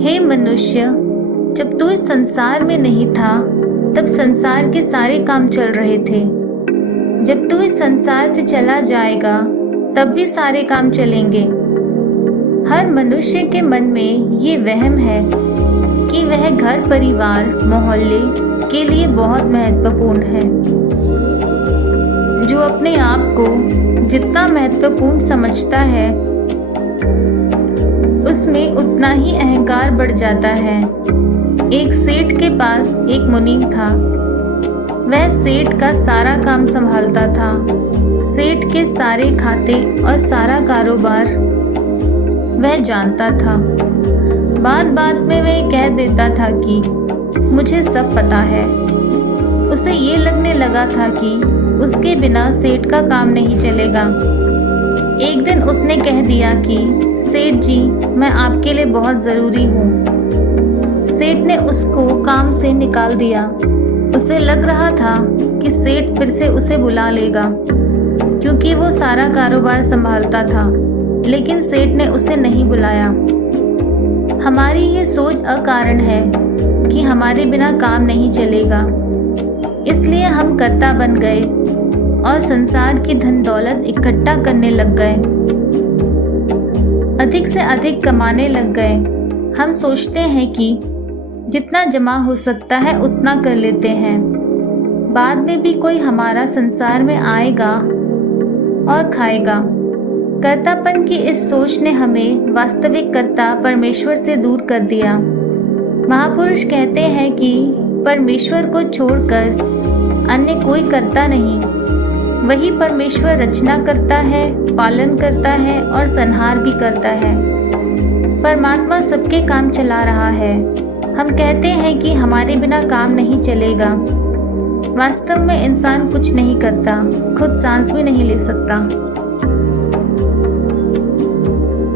हे मनुष्य, जब तू इस संसार में नहीं था तब संसार के सारे काम चल रहे थे। जब तू इस संसार से चला जाएगा तब भी सारे काम चलेंगे। हर मनुष्य के मन में ये वहम है कि वह घर परिवार मोहल्ले के लिए बहुत महत्वपूर्ण है। जो अपने आप को जितना महत्वपूर्ण समझता है उसमें उतना ही अहंकार बढ़ जाता है। एक सेठ के पास एक मुनीम था। वह सेठ का सारा काम संभालता था। सेठ के सारे खाते और सारा कारोबार वह जानता था। बात बात में वह कह देता था कि मुझे सब पता है। उसे ये लगने लगा था कि उसके बिना सेठ का काम नहीं चलेगा। एक दिन उसने कह दिया कि सेठ जी, मैं आपके लिए बहुत ज़रूरी हूँ। सेठ ने उसको काम से निकाल दिया। उसे लग रहा था कि सेठ फिर से उसे बुला लेगा क्योंकि वो सारा कारोबार संभालता था, लेकिन सेठ ने उसे नहीं बुलाया। हमारी ये सोच अकारण है कि हमारे बिना काम नहीं चलेगा, इसलिए हम कर्ता बन गए और संसार की धन दौलत इकट्ठा करने लग गए, अधिक से अधिक कमाने लग गए। हम सोचते हैं कि जितना जमा हो सकता है उतना कर लेते हैं। बाद में भी कोई हमारा संसार में आएगा और खाएगा। कर्तापन की इस सोच ने हमें वास्तविक कर्ता परमेश्वर से दूर कर दिया। महापुरुष कहते हैं कि परमेश्वर को छोड़कर अन्य कोई कर्ता नहीं। वही परमेश्वर रचना करता है, पालन करता है और संहार भी करता है। परमात्मा सबके काम चला रहा है। हम कहते हैं कि हमारे बिना काम नहीं चलेगा। वास्तव में इंसान कुछ नहीं करता, खुद सांस भी नहीं ले सकता।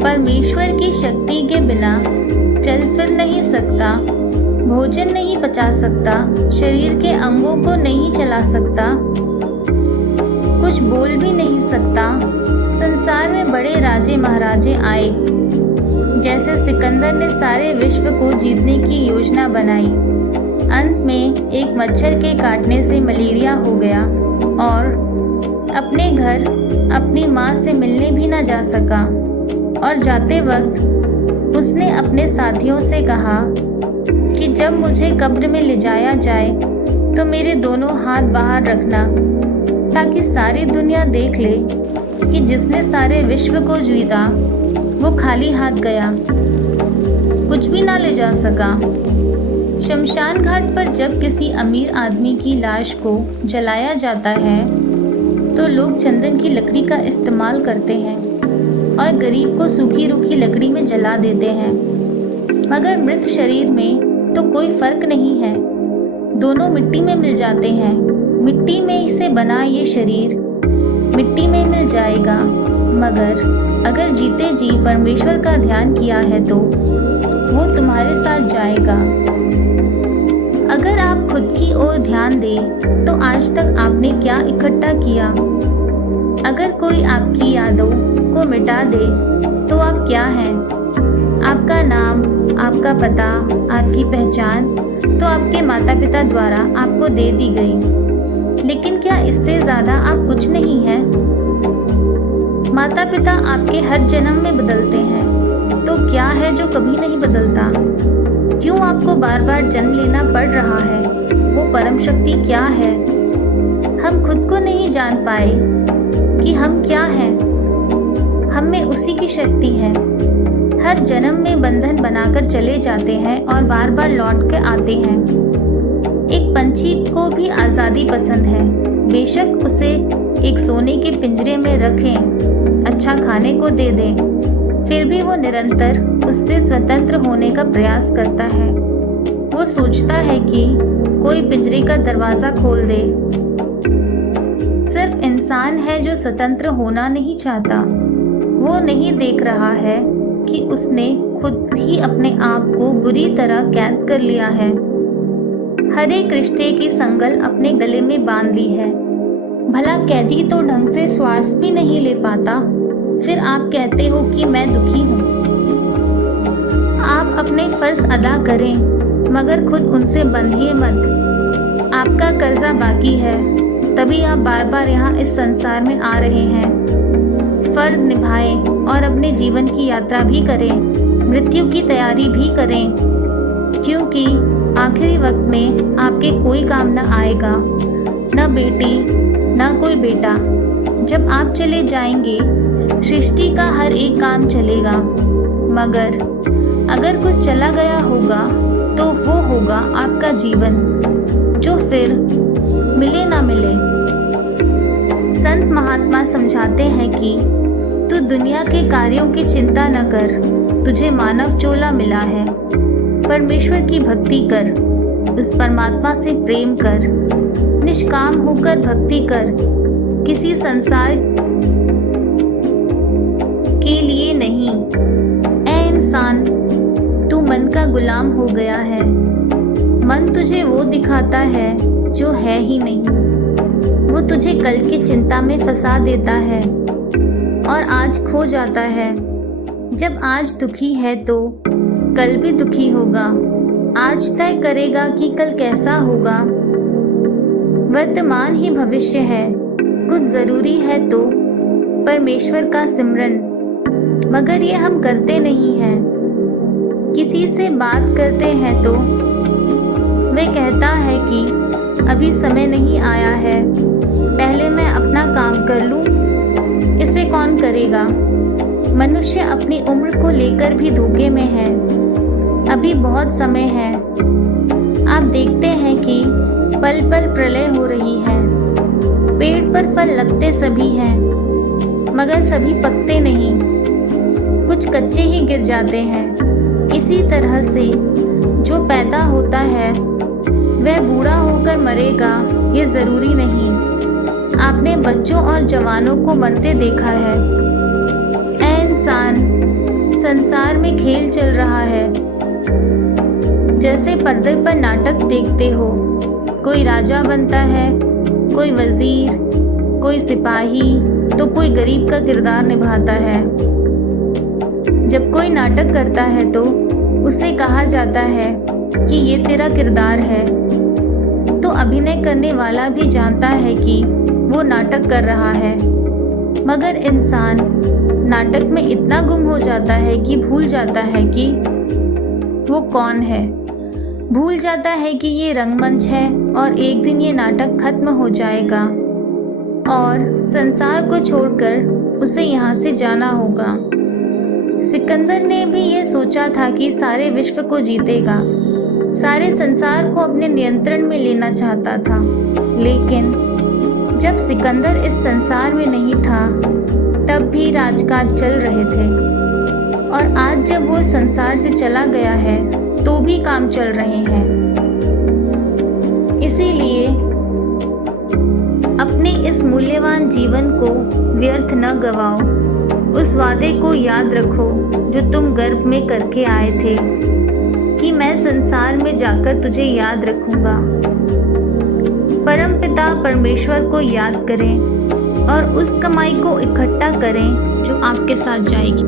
परमेश्वर की शक्ति के बिना चल फिर नहीं सकता, भोजन नहीं पचा सकता, शरीर के अंगों को नहीं चला सकता, कुछ बोल भी नहीं सकता। संसार में बड़े राजे महाराजे आए, जैसे सिकंदर ने सारे विश्व को जीतने की योजना बनाई। अंत में एक मच्छर के काटने से मलेरिया हो गया और अपने घर अपनी माँ से मिलने भी न जा सका। और जाते वक्त उसने अपने साथियों से कहा कि जब मुझे कब्र में ले जाया जाए तो मेरे दोनों हाथ बाहर रखना, ताकि सारी दुनिया देख ले कि जिसने सारे विश्व को जीता वो खाली हाथ गया, कुछ भी ना ले जा सका। शमशान घाट पर जब किसी अमीर आदमी की लाश को जलाया जाता है तो लोग चंदन की लकड़ी का इस्तेमाल करते हैं और गरीब को सूखी रूखी लकड़ी में जला देते हैं। मगर मृत शरीर में तो कोई फर्क नहीं है, दोनों मिट्टी में मिल जाते हैं। मिट्टी में से बना ये शरीर मिट्टी में मिल जाएगा, मगर अगर जीते जी परमेश्वर का ध्यान किया है तो वो तुम्हारे साथ जाएगा। अगर आप खुद की ओर ध्यान दें तो आज तक आपने क्या इकट्ठा किया? अगर कोई आपकी यादों को मिटा दे तो आप क्या हैं? आपका नाम, आपका पता, आपकी पहचान तो आपके माता पिता द्वारा आपको दे दी गई, लेकिन क्या इससे ज़्यादा आप कुछ नहीं हैं? माता पिता आपके हर जन्म में बदलते हैं, तो क्या है जो कभी नहीं बदलता? क्यों आपको बार बार जन्म लेना पड़ रहा है? वो परम शक्ति क्या है? हम खुद को नहीं जान पाए कि हम क्या हैं। हम में उसी की शक्ति है। हर जन्म में बंधन बनाकर चले जाते हैं और बार बार लौट के आते हैं। एक पंछी को भी आज़ादी पसंद है। बेशक उसे एक सोने के पिंजरे में रखें, अच्छा खाने को दे दें, फिर भी वो निरंतर उससे स्वतंत्र होने का प्रयास करता है। वो सोचता है कि कोई पिंजरे का दरवाज़ा खोल दे। सिर्फ इंसान है जो स्वतंत्र होना नहीं चाहता। वो नहीं देख रहा है कि उसने खुद ही अपने आप को बुरी तरह कैद कर लिया है। हर एक रिश्ते की संगल अपने गले में बांध ली है। भला कैदी तो ढंग से श्वास भी नहीं ले पाता, फिर आप कहते हो कि मैं दुखी हूँ। आप अपने अपने फर्ज अदा करें, मगर खुद उनसे बंधिए मत। आपका कर्जा बाकी है, तभी आप बार बार यहाँ इस संसार में आ रहे हैं। फर्ज निभाएं और अपने जीवन की यात्रा भी करें, मृत्यु की तैयारी भी करें, क्योंकि आखिरी वक्त में आपके कोई काम न आएगा, न बेटी न कोई बेटा। जब आप चले जाएंगे, सृष्टि का हर एक काम चलेगा, मगर अगर कुछ चला गया होगा तो वो होगा आपका जीवन, जो फिर मिले ना मिले। संत महात्मा समझाते हैं कि तू दुनिया के कार्यों की चिंता न कर, तुझे मानव चोला मिला है। परमेश्वर की भक्ति कर, उस परमात्मा से प्रेम कर, निष्काम होकर भक्ति कर, किसी संसार के लिए नहीं। ऐ इंसान, तू मन का गुलाम हो गया है। मन तुझे वो दिखाता है जो है ही नहीं। वो तुझे कल की चिंता में फंसा देता है और आज खो जाता है। जब आज दुखी है तो कल भी दुखी होगा। आज तय करेगा कि कल कैसा होगा। वर्तमान ही भविष्य है। कुछ जरूरी है तो परमेश्वर का सिमरन, मगर ये हम करते नहीं हैं। किसी से बात करते हैं तो वे कहता है कि अभी समय नहीं आया है, पहले मैं अपना काम कर लूं, इसे कौन करेगा। मनुष्य अपनी उम्र को लेकर भी धोखे में है। अभी बहुत समय है। आप देखते हैं कि पल पल प्रलय हो रही है। पेड़ पर फल लगते सभी हैं, मगर सभी पकते नहीं, कुछ कच्चे ही गिर जाते हैं। इसी तरह से जो पैदा होता है वह बूढ़ा होकर मरेगा, ये जरूरी नहीं। आपने बच्चों और जवानों को मरते देखा है। ऐ इंसान, संसार में खेल चल रहा है। जैसे पर्दे पर नाटक देखते हो, कोई राजा बनता है, कोई वजीर, कोई सिपाही, तो कोई गरीब का किरदार निभाता है। जब कोई नाटक करता है तो उसे कहा जाता है कि ये तेरा किरदार है। तो अभिनय करने वाला भी जानता है कि वो नाटक कर रहा है, मगर इंसान नाटक में इतना गुम हो जाता है कि भूल जाता है कि वो कौन है। भूल जाता है कि ये रंगमंच है और एक दिन ये नाटक खत्म हो जाएगा और संसार को छोड़कर उसे यहाँ से जाना होगा। सिकंदर ने भी ये सोचा था कि सारे विश्व को जीतेगा, सारे संसार को अपने नियंत्रण में लेना चाहता था। लेकिन जब सिकंदर इस संसार में नहीं था, तब भी राजकाज चल रहे थे, और आज जब वो संसार से चला गया है तो भी काम चल रहे हैं। इसीलिए अपने इस मूल्यवान जीवन को व्यर्थ न गवाओ। उस वादे को याद रखो जो तुम गर्भ में करके आए थे कि मैं संसार में जाकर तुझे याद रखूंगा। परमपिता परमेश्वर को याद करें और उस कमाई को इकट्ठा करें जो आपके साथ जाएगी।